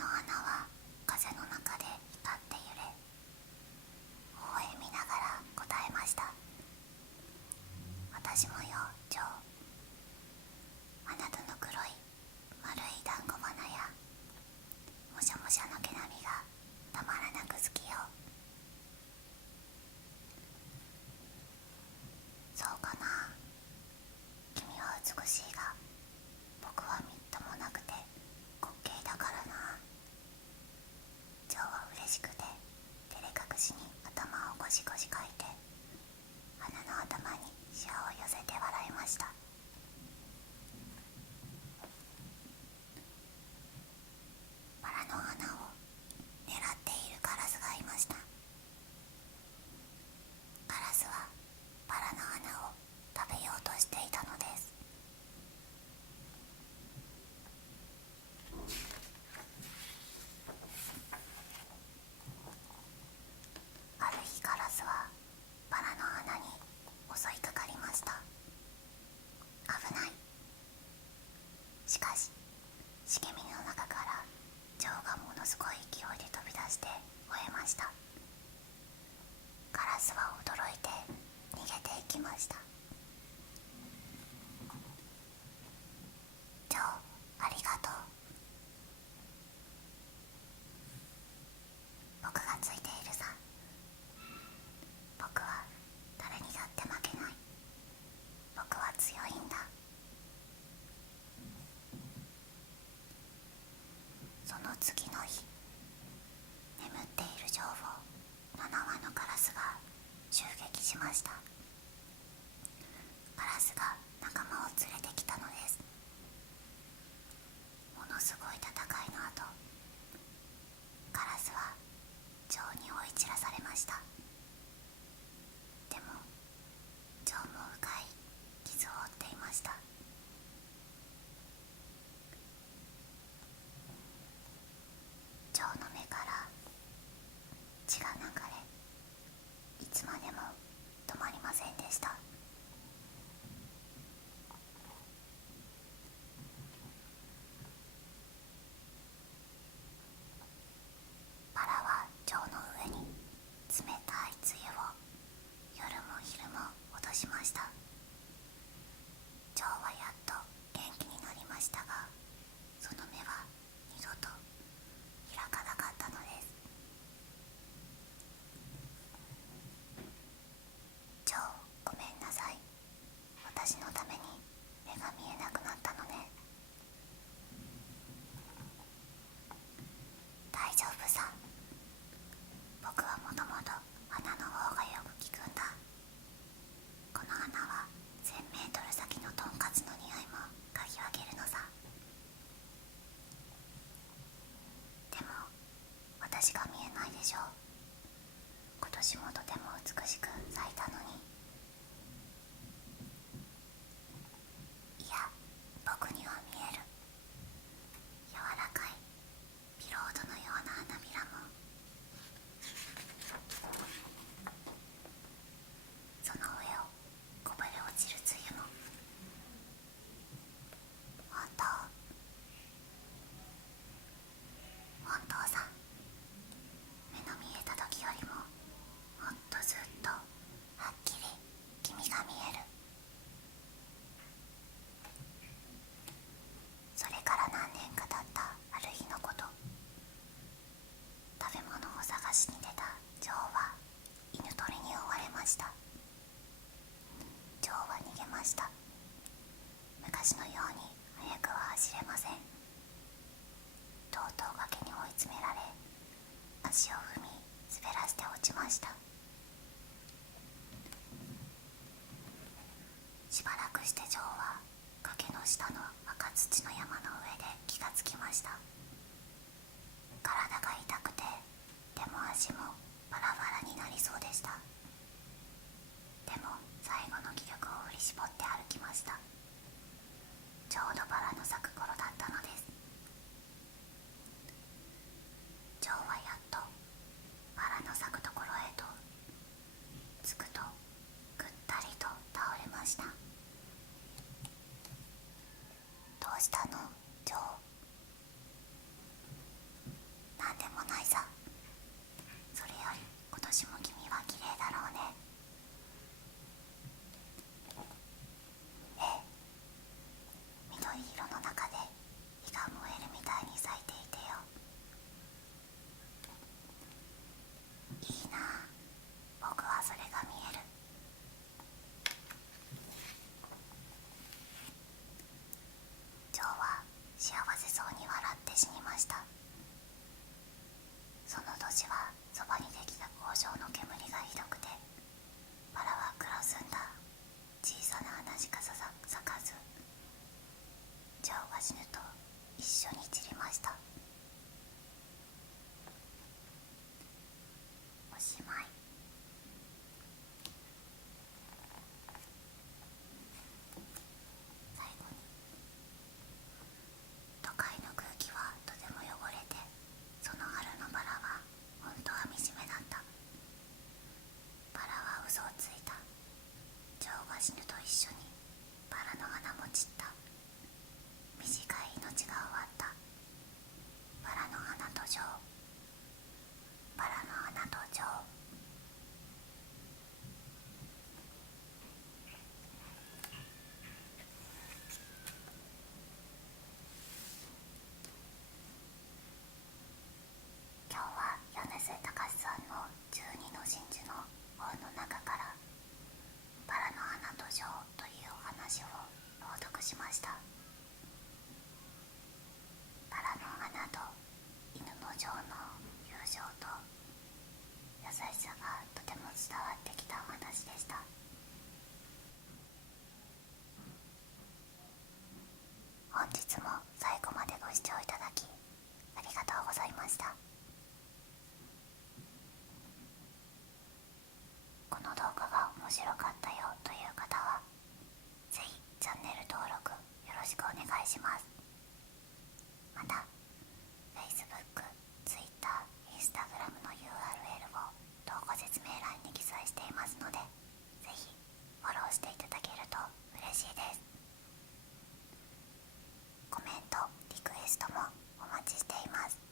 の花は風の中で光って揺れ、微笑みながら答えました。私もよ、ジョー。あなたの黒い丸い団子花やもしゃもしゃの毛並みがたまらなく好きよ。そうかな。君は美しいが僕はみっともなくて滑稽だからな。ジョーは嬉しくて照れ隠しに頭をゴシゴシかいて花の頭にシワを寄せて笑いました。バラの花を狙っているカラスがいました。カラスはバラの花を食べようとしていたのです。ある日カラスはバラの花に襲いかかりました。危ない。しかし茂みの中からジョーがものすごい勢いで飛び出して吠えました。カラスは驚いて逃げていきました。ジョー、ありがとう。僕がついているさ。僕は誰にだって負けない。僕は強いんだ。その次の日、眠っているジョーを7羽のカラスが襲撃しました。カラスが仲間を連れてきたのです。ものすごい戦いの後、カラスはジョーに追い散らされました。でもジョーも深い傷を負っていました。ジョーの目から血が流れ、いつまでも止まりませんでした。バラはジョーの上に冷たい露を夜も昼も落としました。ジョーはやっと元気になりましたが、その目は二度と開かなかったのです。ジョー、ごめんなさい。私のために目が見えなくなったのね。大丈夫さ。僕はもともと花の方がよく効くんだ。この花は1000メートル先のトンカツの匂いも嗅ぎ分けるのさ。でも私が見えないでしょ。今年もとても美しく咲いたのに。いや、僕には見える。柔らかいピロードのような花びらも、その上をこぼれ落ちる露も。本当さ。目の見えた時よりももっとずっとはっきり君が見える。それから何年か経ったある日のこと、食べ物を探しに出たジョーは犬取りに追われました。ジョーは逃げました。昔のように速くは走れません。とうとう崖に追い詰められ、足を踏み滑らせて落ちました。しばらくしてジョーは崖の下の赤土の山の上で気がつきました。体が痛くて手も足もバラバラになりそうでした。でも最後の気力を振り絞って歩きました。ちょうどバラの咲く頃だったのです。ジョーはやっとバラの咲くところへと着くと、ぐったりと倒れました。どうしたの、ジョー。なんでもないさ。それより今年も君は綺麗だろうね。緑色の中で火が燃えるみたいに咲いていてよ。いいなあ、僕はそれが見える。ジョーは幸せそうに笑って死にました。その年はそばにできた工場の煙がひどくて、バラは黒ずんだ小さな花しか咲かず、ジョーが死ぬと一緒に散りました。おしまい。最後に、都会の空気はとても汚れて、その春のバラは本当は惨めだった。バラは嘘をついた。ジョーが死ぬと一緒にバラの花も散った。短い命が終わった。バラの花とジョー、バラの花とジョー。今日はやなせたかしさんの十二の真珠の本の中からバラの花とジョーというお話を朗読しました。バラの花と犬のジョーの友情と優しさがとても伝わってきたお話でした。本日も最後までご視聴いただきありがとうございました。この動画が面白かったよという方はぜひチャンネル登録よろしくお願いします。また Facebook、Twitter、Instagram の URL を動画説明欄に記載していますので、ぜひフォローしていただけると嬉しいです。コメント、リクエストもお待ちしています。